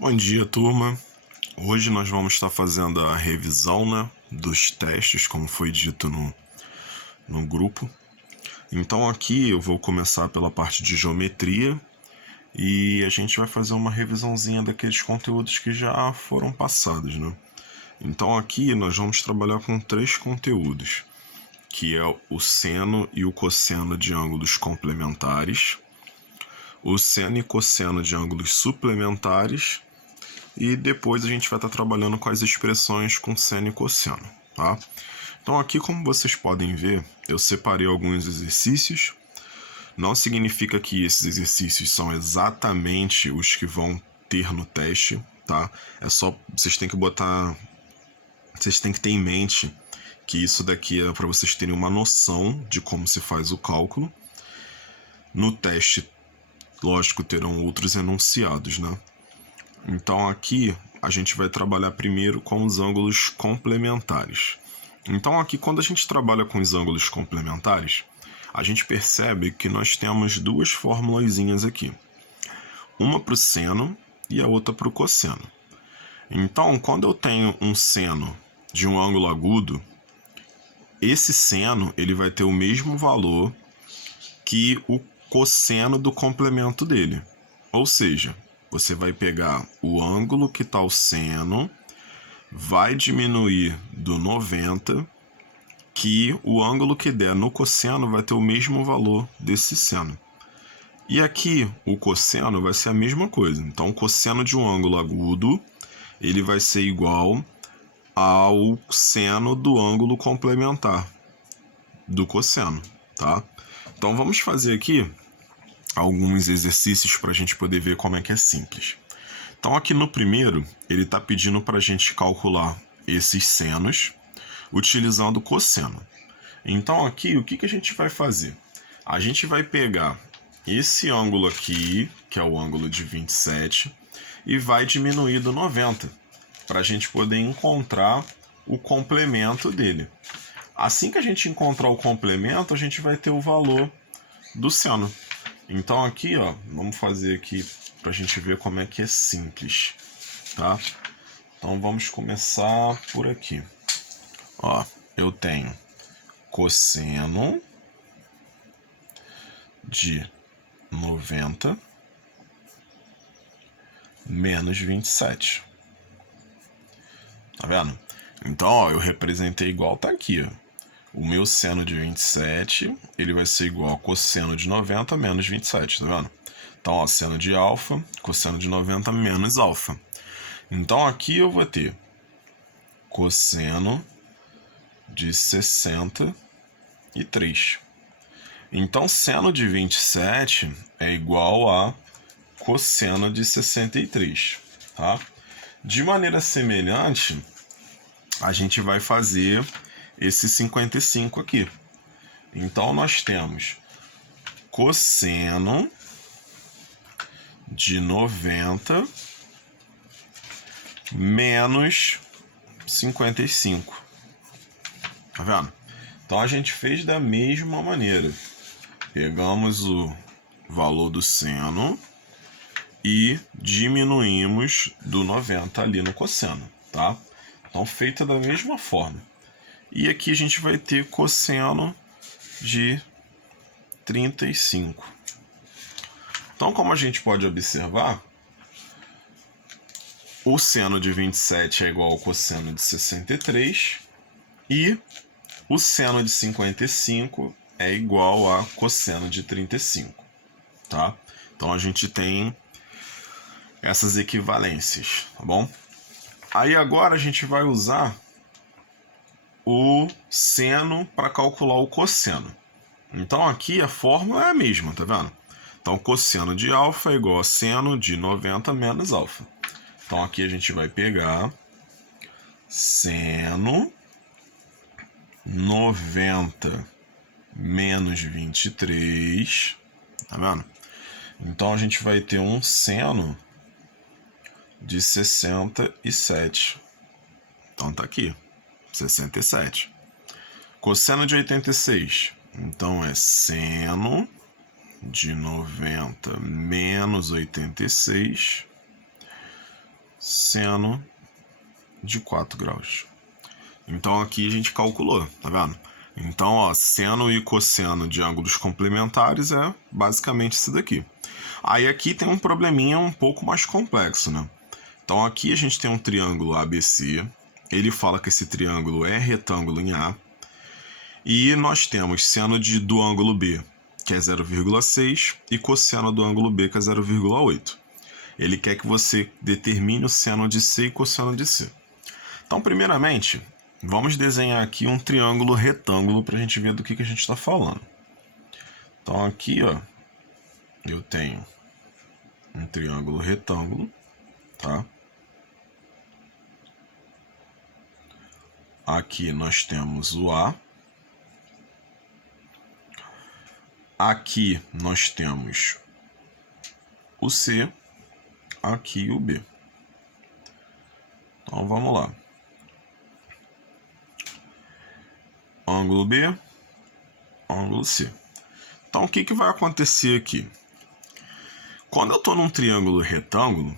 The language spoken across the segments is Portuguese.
Bom dia, turma. Hoje nós vamos estar fazendo a revisão, dos testes, como foi dito no grupo. Então aqui eu vou começar pela parte de geometria e a gente vai fazer uma revisãozinha daqueles conteúdos que já foram passados, Então aqui nós vamos trabalhar com 3 conteúdos, que é o seno e o cosseno de ângulos complementares, o seno e cosseno de ângulos suplementares, e depois a gente vai estar trabalhando com as expressões com seno e cosseno, tá? Então aqui, como vocês podem ver, eu separei alguns exercícios. Não significa que esses exercícios são exatamente os que vão ter no teste, tá? É só, vocês têm que ter em mente que isso daqui é para vocês terem uma noção de como se faz o cálculo. No teste, lógico, terão outros enunciados, Então aqui a gente vai trabalhar primeiro com os ângulos complementares. Então aqui, quando a gente trabalha com os ângulos complementares, a gente percebe que nós temos duas formulazinhas aqui. Uma para o seno e a outra para o cosseno. Então, quando eu tenho um seno de um ângulo agudo, esse seno ele vai ter o mesmo valor que o cosseno do complemento dele. Ou seja, você vai pegar o ângulo que está o seno, vai diminuir do 90, que o ângulo que der no cosseno vai ter o mesmo valor desse seno. E aqui o cosseno vai ser a mesma coisa. Então o cosseno de um ângulo agudo ele vai ser igual ao seno do ângulo complementar do cosseno, tá? Então vamos fazer aqui alguns exercícios para a gente poder ver como é que é simples. Então aqui no primeiro, ele está pedindo para a gente calcular esses senos utilizando o cosseno. Então aqui, o que a gente vai fazer? A gente vai pegar esse ângulo aqui, que é o ângulo de 27, e vai diminuir do 90, para a gente poder encontrar o complemento dele. Assim que a gente encontrar o complemento, a gente vai ter o valor do seno. Então aqui, vamos fazer aqui para a gente ver como é que é simples, tá? Então vamos começar por aqui. Eu tenho cosseno de 90 menos 27. Tá vendo? Então, eu representei igual tá aqui, O meu seno de 27, ele vai ser igual a cosseno de 90 menos 27, tá vendo? Então, seno de alfa, cosseno de 90 menos alfa. Então, aqui eu vou ter cosseno de 63. Então, seno de 27 é igual a cosseno de 63, tá? De maneira semelhante, a gente vai fazer esse 55 aqui. Então, nós temos cosseno de 90 menos 55. Tá vendo? Então, a gente fez da mesma maneira. Pegamos o valor do seno e diminuímos do 90 ali no cosseno, tá? Então, feita da mesma forma. E aqui a gente vai ter cosseno de 35. Então, como a gente pode observar, o seno de 27 é igual ao cosseno de 63 e o seno de 55 é igual a cosseno de 35, tá? Então, a gente tem essas equivalências, tá bom? Aí agora a gente vai usar o seno para calcular o cosseno. Então aqui a fórmula é a mesma, tá vendo? Então cosseno de alfa é igual a seno de 90 menos alfa. Então aqui a gente vai pegar seno 90 menos 23, tá vendo? Então a gente vai ter um seno de 67. Então tá aqui, 67. Cosseno de 86. Então é seno de 90 menos 86 seno de 4 graus. Então aqui a gente calculou, tá vendo? Então, ó, seno e cosseno de ângulos complementares é basicamente isso daqui. Aí aqui tem um probleminha um pouco mais complexo, né? Então aqui a gente tem um triângulo ABC, ele fala que esse triângulo é retângulo em A, e nós temos seno do ângulo B, que é 0,6, e cosseno do ângulo B, que é 0,8. Ele quer que você determine o seno de C e cosseno de C. Então, primeiramente, vamos desenhar aqui um triângulo retângulo para a gente ver do que a gente está falando. Então aqui, ó, eu tenho um triângulo retângulo, tá? Aqui nós temos o A. Aqui nós temos o C. Aqui o B. Então vamos lá. Ângulo B, ângulo C. Então o que vai acontecer aqui? Quando eu estou num triângulo retângulo,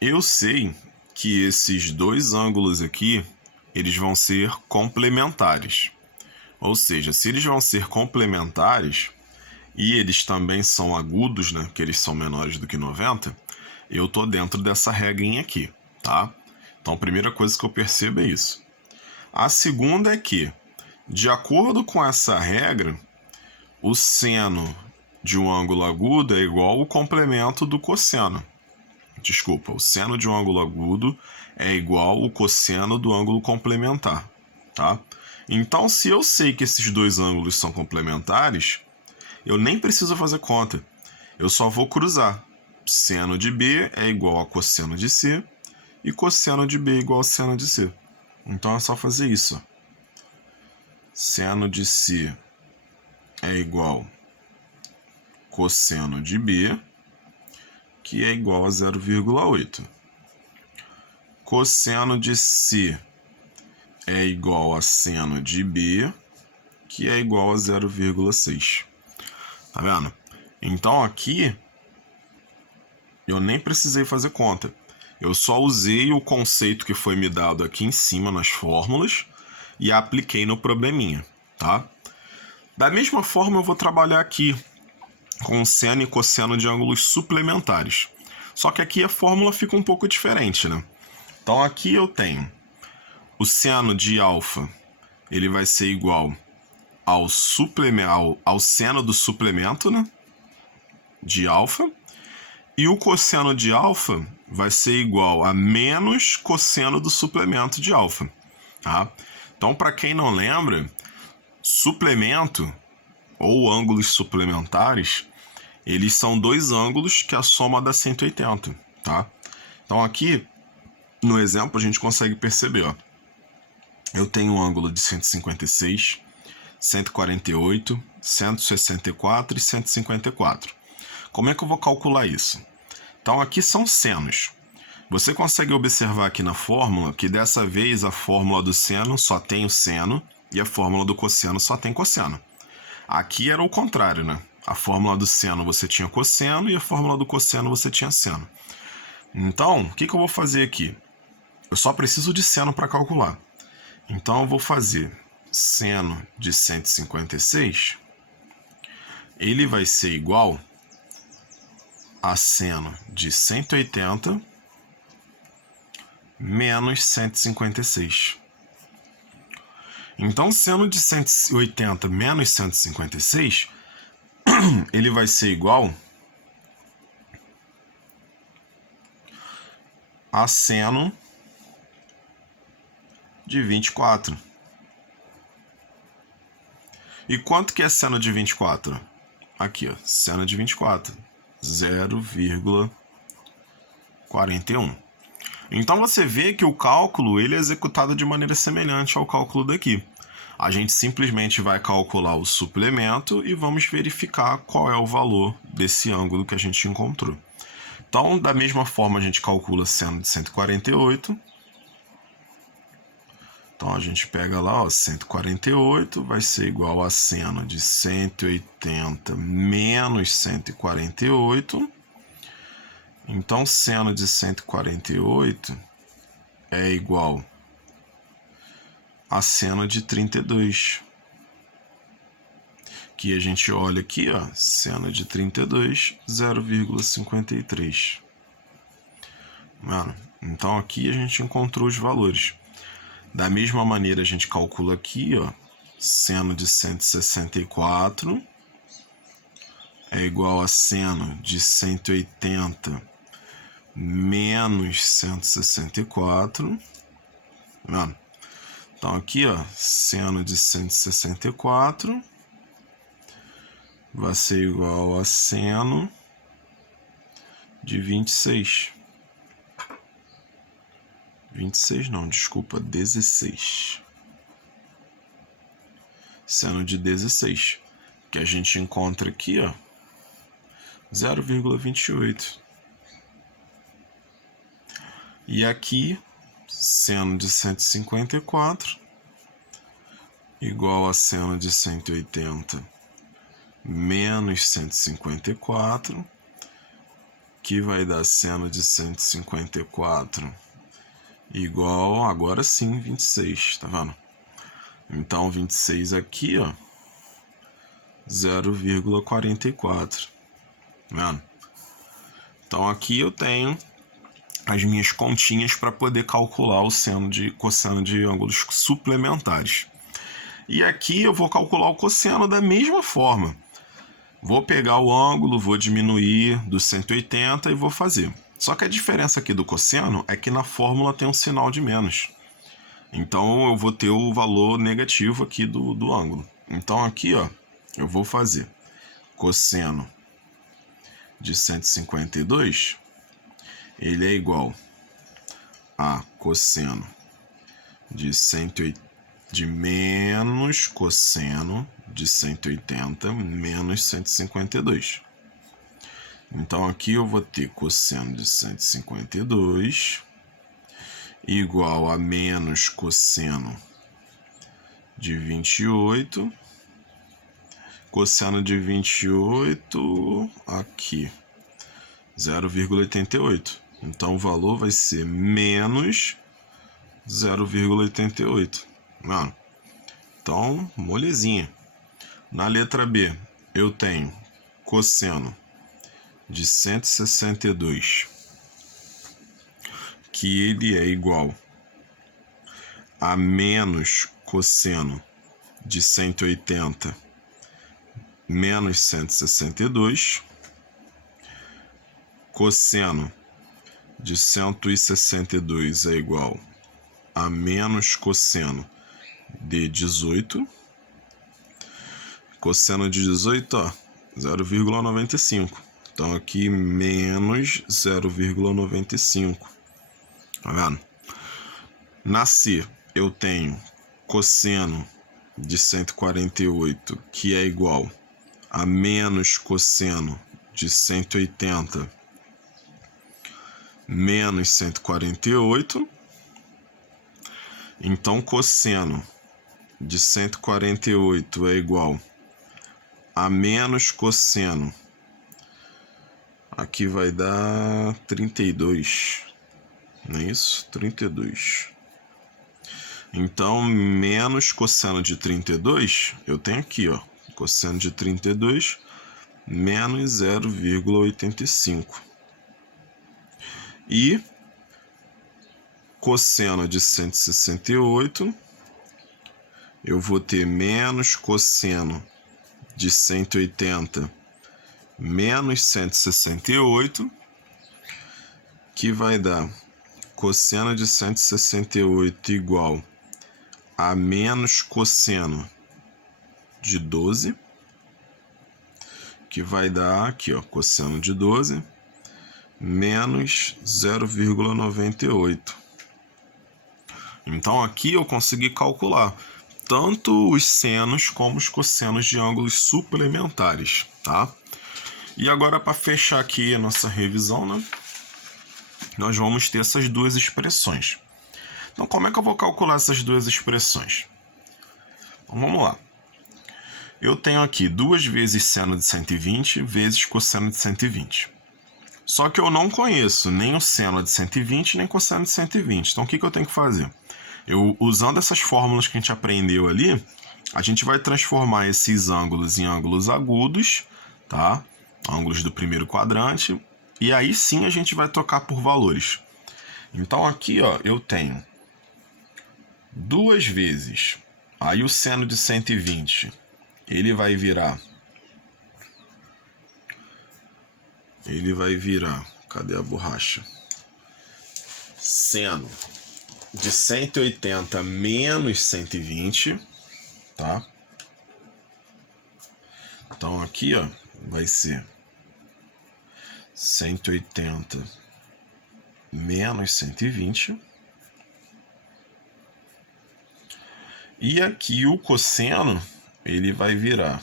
eu sei que esses dois ângulos aqui, eles vão ser complementares. Ou seja, se eles vão ser complementares e eles também são agudos, né, que eles são menores do que 90, eu estou dentro dessa regrinha aqui, tá? Então a primeira coisa que eu percebo é isso. A segunda é que, de acordo com essa regra, o seno de um ângulo agudo é igual ao complemento do cosseno. Desculpa, o seno de um ângulo agudo é igual ao cosseno do ângulo complementar, tá? Então, se eu sei que esses dois ângulos são complementares, eu nem preciso fazer conta. Eu só vou cruzar. Seno de B é igual a cosseno de C e cosseno de B é igual a seno de C. Então é só fazer isso. Seno de C é igual a cosseno de B, que é igual a 0,8. Cosseno de C é igual a seno de B, que é igual a 0,6. Tá vendo? Então aqui eu nem precisei fazer conta. Eu só usei o conceito que foi me dado aqui em cima nas fórmulas e apliquei no probleminha, tá? Da mesma forma eu vou trabalhar aqui com seno e cosseno de ângulos suplementares. Só que aqui a fórmula fica um pouco diferente, né? Então aqui eu tenho o seno de alfa, ele vai ser igual ao seno do suplemento, né, de alfa, e o cosseno de alfa vai ser igual a menos cosseno do suplemento de alfa, tá? Então, para quem não lembra, suplemento ou ângulos suplementares, eles são dois ângulos que a soma dá 180, tá? Então aqui, no exemplo, a gente consegue perceber, ó. Eu tenho um ângulo de 156, 148, 164 e 154. Como é que eu vou calcular isso? Então aqui são senos. Você consegue observar aqui na fórmula que dessa vez a fórmula do seno só tem o seno e a fórmula do cosseno só tem cosseno. Aqui era o contrário, né? A fórmula do seno você tinha cosseno e a fórmula do cosseno você tinha seno. Então, o que eu vou fazer aqui? Eu só preciso de seno para calcular. Então eu vou fazer seno de 156, ele vai ser igual a seno de 180 menos 156. Então, seno de 180 menos 156, ele vai ser igual a seno de 24. E quanto que é seno de 24? Aqui, ó, seno de 24, 0,41. Então você vê que o cálculo ele é executado de maneira semelhante ao cálculo daqui. A gente simplesmente vai calcular o suplemento e vamos verificar qual é o valor desse ângulo que a gente encontrou. Então, da mesma forma, a gente calcula seno de 148. Então, a gente pega lá, ó, 148 vai ser igual a seno de 180 menos 148. Então, seno de 148 é igual a seno de 32. Que a gente olha aqui, ó, seno de 32, 0,53. Mano, então aqui a gente encontrou os valores. Da mesma maneira a gente calcula aqui, ó, seno de 164 é igual a seno de 180 menos 164. Mano, então aqui, ó, seno de 164 vai ser igual a seno de 26. 26 não, desculpa, 16. Seno de 16, que a gente encontra aqui, ó, 0,28. E aqui, seno de 154 igual a seno de 180 menos 154, que vai dar seno de 154 igual, agora sim, 26, tá vendo? Então, 26 aqui, ó, 0,44, tá vendo? Então, aqui eu tenho as minhas continhas para poder calcular o cosseno de ângulos suplementares. E aqui eu vou calcular o cosseno da mesma forma. Vou pegar o ângulo, vou diminuir do 180 e vou fazer. Só que a diferença aqui do cosseno é que na fórmula tem um sinal de menos. Então eu vou ter o valor negativo aqui do ângulo. Então aqui, ó, eu vou fazer cosseno de 152, ele é igual a cosseno de menos cosseno de 180 menos 152. Então aqui eu vou ter cosseno de 152 igual a menos cosseno de 28. Cosseno de 28 aqui, 0,88. Então o valor vai ser menos 0,88. Mano, então, molezinha. Na letra B, eu tenho cosseno de 162, que ele é igual a menos cosseno de 180 menos 162. Cosseno de 162 é igual a menos cosseno de 18. Cosseno de 18, ó, 0,95. Então aqui menos 0,95. Tá vendo? Na C eu tenho cosseno de 148, que é igual a menos cosseno de 180 menos 148. Então, cosseno de 148 é igual a menos cosseno. Aqui vai dar 32. Não é isso? 32. Então, menos cosseno de 32, eu tenho aqui, ó, cosseno de 32 menos 0,85. E cosseno de 168, eu vou ter menos cosseno de 180 menos 168, que vai dar cosseno de 168 igual a menos cosseno de 12, que vai dar aqui, ó, cosseno de 12 menos 0,98. Então aqui eu consegui calcular tanto os senos como os cossenos de ângulos suplementares, tá? E agora, para fechar aqui a nossa revisão, né, nós vamos ter essas duas expressões. Então, como é que eu vou calcular essas duas expressões? Então, vamos lá. Eu tenho aqui 2 vezes seno de 120 vezes cosseno de 120. Só que eu não conheço nem o seno de 120, nem cosseno de 120. Então, o que eu tenho que fazer? Usando essas fórmulas que a gente aprendeu ali, a gente vai transformar esses ângulos em ângulos agudos, tá? Ângulos do primeiro quadrante. E aí sim a gente vai trocar por valores. Então, aqui, ó, eu tenho 2 vezes. Aí o seno de 120, ele vai virar... Cadê a borracha? Seno de 180 menos 120, tá? Então aqui, ó, vai ser 180 menos 120. E aqui o cosseno, ele vai virar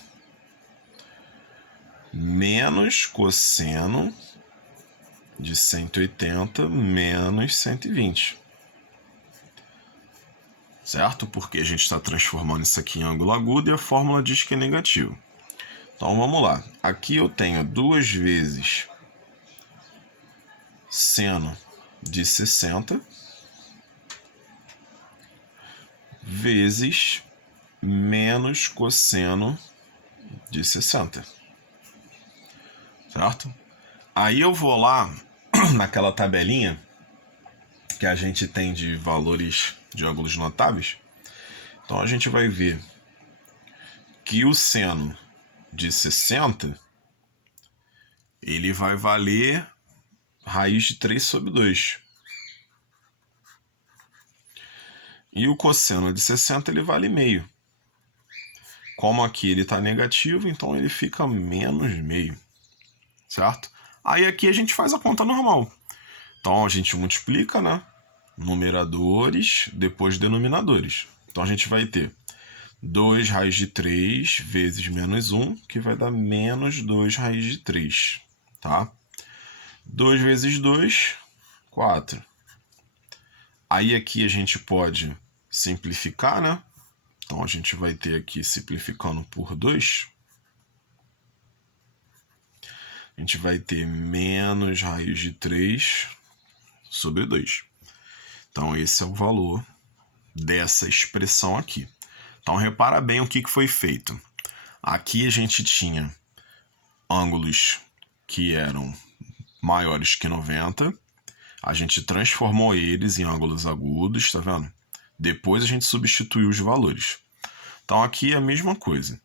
menos cosseno de 180 menos 120. Certo? Porque a gente está transformando isso aqui em ângulo agudo e a fórmula diz que é negativo. Então vamos lá. Aqui eu tenho 2 vezes seno de 60 vezes menos cosseno de 60. Certo? Aí eu vou lá naquela tabelinha que a gente tem de valores de ângulos notáveis. Então a gente vai ver que o seno de 60 ele vai valer raiz de 3 sobre 2. E o cosseno de 60 ele vale meio. Como aqui ele está negativo, então ele fica menos meio. Certo? Aí aqui a gente faz a conta normal. Então a gente multiplica, né? Numeradores, depois denominadores. Então a gente vai ter 2 raiz de 3 vezes menos 1, que vai dar menos 2 raiz de 3. Tá? 2 vezes 2, 4. Aí aqui a gente pode simplificar, né? Então a gente vai ter aqui simplificando por 2. A gente vai ter menos raiz de 3 sobre 2. Então esse é o valor dessa expressão aqui. Então repara bem o que foi feito. Aqui a gente tinha ângulos que eram maiores que 90. A gente transformou eles em ângulos agudos, tá vendo? Depois a gente substituiu os valores. Então aqui é a mesma coisa.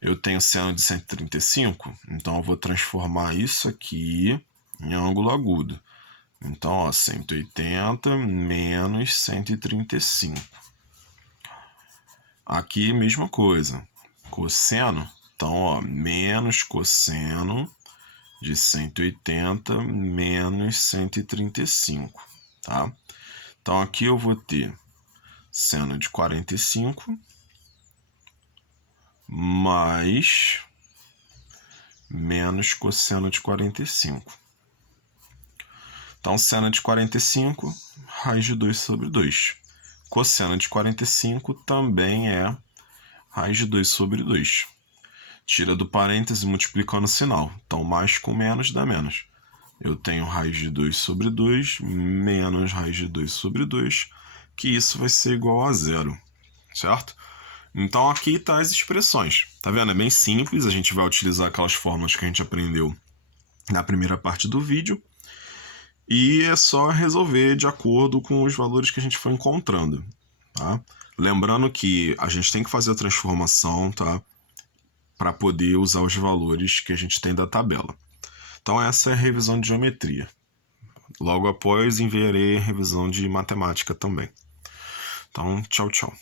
Eu tenho seno de 135, então eu vou transformar isso aqui em ângulo agudo. Então, ó, 180 menos 135. Aqui, mesma coisa. Cosseno, então, ó, menos cosseno de 180 menos 135, tá? Então, aqui eu vou ter seno de 45 mais menos cosseno de 45. Então, seno de 45, raiz de 2 sobre 2. Cosseno de 45 também é raiz de 2 sobre 2. Tira do parêntese multiplicando o sinal. Então, mais com menos dá menos. Eu tenho raiz de 2 sobre 2 menos raiz de 2 sobre 2, que isso vai ser igual a 0, certo? Então, aqui tá as expressões. Tá vendo? É bem simples. A gente vai utilizar aquelas fórmulas que a gente aprendeu na primeira parte do vídeo. E é só resolver de acordo com os valores que a gente foi encontrando, tá? Lembrando que a gente tem que fazer a transformação, tá? Para poder usar os valores que a gente tem da tabela. Então essa é a revisão de geometria. Logo após enviarei a revisão de matemática também. Então, tchau, tchau.